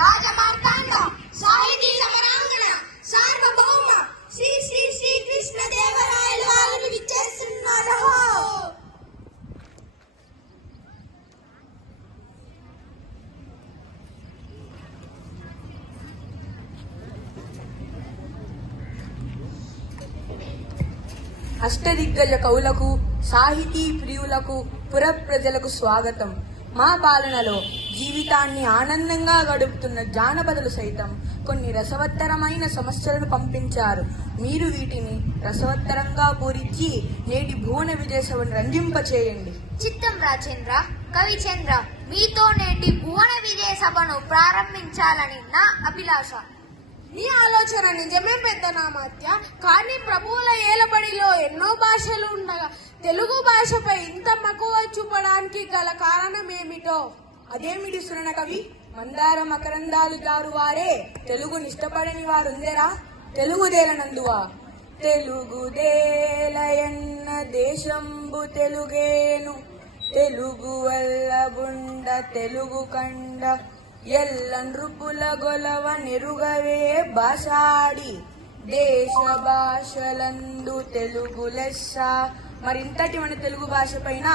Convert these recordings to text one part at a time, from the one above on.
రాజమార్తాండ సాహితీ సమరాంగణ సార్వభౌమ శ్రీ శ్రీ శ్రీ కృష్ణదేవరాయలు వారిని విచ్చేస్తున్నారు. అష్టదిగ్గజ కవులకు, సాహితీ ప్రియులకు, పుర ప్రజలకు స్వాగతం. మా పాలనలో జీవితాన్ని ఆనందంగా గడుపుతున్న జానపదులు సైతం కొన్ని రసవత్తరమైన సమస్యలను పంపించారు. మీరు వీటిని రసవత్తరంగా పూరించి నేటి భువన విజయ సభను రంజింపచేయండి. చిత్తం రాజేంద్ర, కవిచంద్ర, మీతో నేటి భువన విజయ సభను ప్రారంభించాలని నా అభిలాష. నీ ఆలోచన నిజమే పెద్దనామాత్య. కానీ ప్రభువుల ఏలబడిలో ఎన్నో భాషలు ఉండగా తెలుగు భాషపై ఇంత మక్కువ చూపడానికి గల కారణమేమిటో? అదేమిటి సురణ కవి? మందార మకరందాలు జారువారే తెలుగునిష్టపడని వారుందేరా? తెలుగుదేలనందువా? తెలుగుదేలయన్న దేశంబు తెలుగేను, తెలుగు వల్ల బుండ తెలుగు కండ, ఎల్ల నృపుల గొలవ నెరుగవే భాషాడి, దేశ భాషలందు తెలుగు లెస్స. మరింతటి మన తెలుగు భాష పైన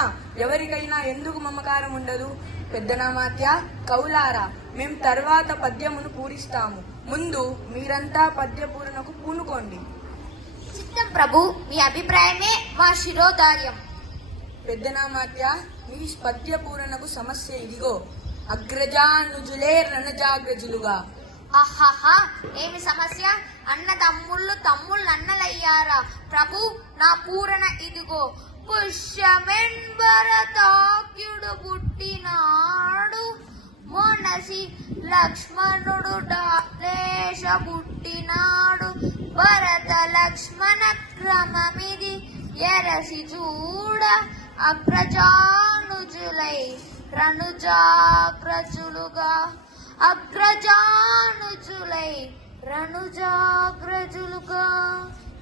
ఎవరికైనా ఎందుకు మమకారం ఉండదు? పెద్దనామాత్య, కవులారా, మేం తర్వాత పద్యమును పూరిస్తాము. ముందు మీరంతా పద్య పూరణకు పూనుకోండి. చిత్తం ప్రభు, మీ అభిప్రాయమే మా శిరోధార్యం. పెద్దనామాత్య, మీ పద్య పూరణకు సమస్య ఇదిగో: అగ్రజానుజులే రణజాగ్రజులుగా. ఆహాహా, ఏమి సమస్య? అన్న తమ్ముళ్ళు అన్నలయ్యారా? ప్రభు, నా పూరణ ఇదిగో: పుష్యమెంబరతాక్యుడు పుట్టినాడు, మొనసి లక్ష్మణుడు డాలేశ పుట్టినాడు, భరత లక్ష్మణ క్రమమిది ఎరసి చూడ, అగ్రజానుజులై రణుజాగ్రజులుగా. అగ్రజానుజులై రణుజాగ్రజులుగా.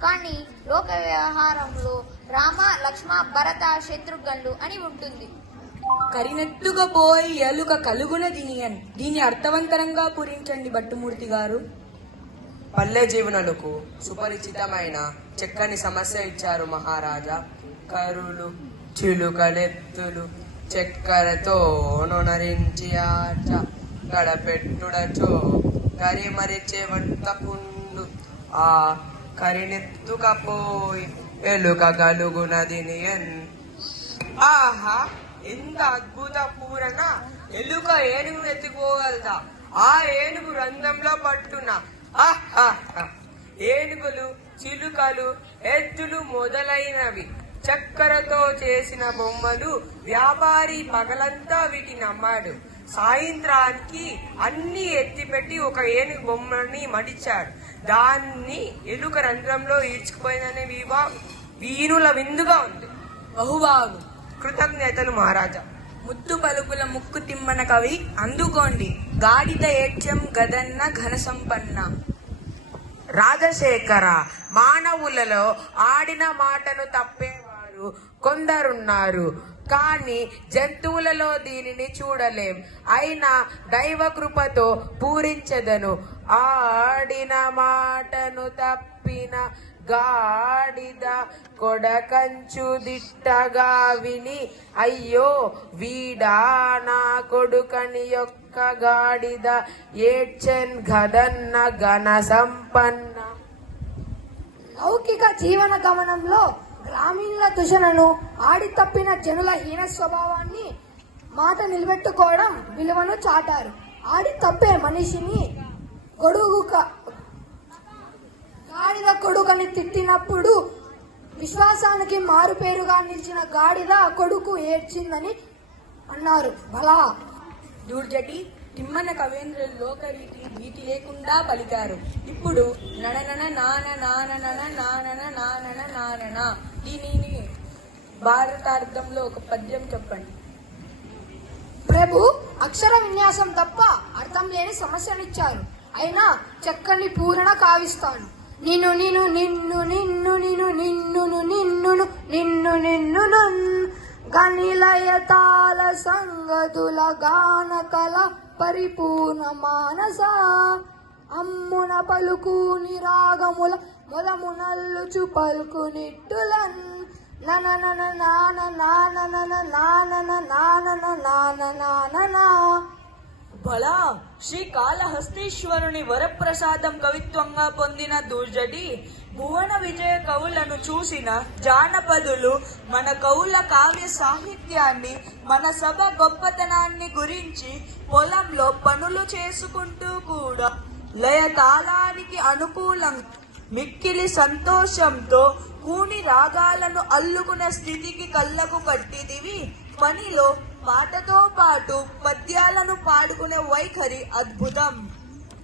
కానీ లోక వ్యవహారంలో రామ లక్ష్మ భరత శత్రుఘ్నులు అని ఉంటుంది. కరినెత్తుగా పోయి ఎలుక కలుగున దినియన్. దీన్ని అర్థవంతరంగా పూరించండి భట్టుమూర్తి గారు. పల్లె జీవనలకు సుపరిచితమైన చక్కని సమస్య ఇచ్చారు మహారాజా. కరులు చిలుకలెత్తులు చక్కెరతో నొనరించి ఆట, గడపెట్టుడచో కరిమరిచే వంట పుండు, ఆ కరినెత్తుకపోయి ఎలుక కలుగునదినియన్. ఆహా, ఎంత అద్భుత పూరణ! ఎలుక ఏనుగు ఎత్తుకోగలదా? ఆ ఏనుగు రంధ్రంలో పట్టున. ఏనుగులు, చిలుకలు, ఎద్దులు మొదలైనవి చక్కెరతో చేసిన బొమ్మలు. వ్యాపారి పగలంతా వీటిని అమ్మాడు. సాయంత్రానికి అన్ని ఎత్తిపెట్టి ఒక ఏనుగు బొమ్మని మడిచాడు. దాన్ని ఎలుక రంధ్రంలో ఈడ్చుకుపోయిందనే వీరుల విందుగా ఉంది. బహుబాగు. కృతజ్ఞతలు మహారాజా. ముత్తు పలుకుల ముక్కు తిమ్మన కవి, అందుకోండి: గాడిద ఏడ్చం గదన్న ఘన సంపన్న. రాజశేఖర, మానవులలో ఆడిన మాటను తప్పేవారు కొందరున్నారు, కానీ జంతువులలో దీనిని చూడలేం. అయినా దైవ కృపతో పూరించదను. ఆడిన మాటను తప్పిన గాడిద కొడకంచు దిట్టగా విని, అయ్యో వీడా నా కొడుకని యొక్క గాడిద ఏడ్చెన్ గదన్న ఘన సంపన్న. లౌకిక జీవన గమనంలో గ్రామీణుల తుషణను, ఆడి తప్పిన జనుల హీన స్వభావాన్ని మాట నిలబెట్టుకోవడం విలువను చాటారు. ఆడి తప్పే మనిషిని గాడిద కొడుకని తిట్టినప్పుడు విశ్వాసానికి మారుపేరుగా నిలిచిన గాడిద కొడుకు ఏడ్చిందని అన్నారు. బలా దూర్జటి తిమ్మన కవేంద్ర లోకరీతి భీతి లేకుండా పలికారు. ఇప్పుడు నడనన నాన నానన నానన నానన నానన. దీనిని భారతార్థంలో ఒక పద్యం చెప్పండి. ప్రభు, అక్షర విన్యాసం తప్ప అర్థం లేని సమస్యనిచ్చారు. అయినా చక్కని పూరణ కావిస్తాను. నిన్ను నిన్ను నిన్ను నిన్ను నిన్ను నిన్ను నిన్ను నిన్ను నిన్ను గనిలయతాల సంగతుల గానకల పరిపూర్ణ మానస అమ్మున పలుకుని రాగముల మొదమునల్లుచు పలుకు నిట్టులన్ భలా శ్రీకాళహస్తీశ్వరుని వరప్రసాదం కవిత్వంగా పొందిన దుర్జటి భువన విజయ కవులను చూసిన జానపదులు మన కవుల కావ్య సాహిత్యాన్ని, మన సభ గొప్పతనాన్ని గురించి పొలంలో పనులు చేసుకుంటూ కూడా లయ తాళానికి అనుకూలంగా మిక్కిలి సంతోషంతో కూని రాగాలను అల్లుకున్న స్థితికి కళ్ళకు కట్టిదివి. పనిలో పాటతో పాటు పద్యాలను పాడుకునే వైఖరి అద్భుతం.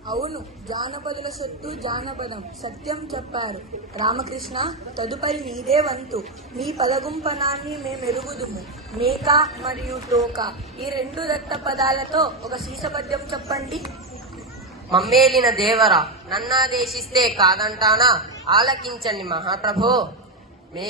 అవును, జానపదుల సొత్తు జానపదం. సత్యం చెప్పారు రామకృష్ణ. తదుపరి నీదే వంతు. నీ పదగుంపనాన్ని మేమెరుగుదుము. మేక మరియు తోక ఈ రెండు దత్త పదాలతో ఒక సీసపద్యం చెప్పండి. మమ్మేలిన దేవరా నన్నాదేశిస్తే కాదంటానా, ఆలకించండి మహాప్రభో. మే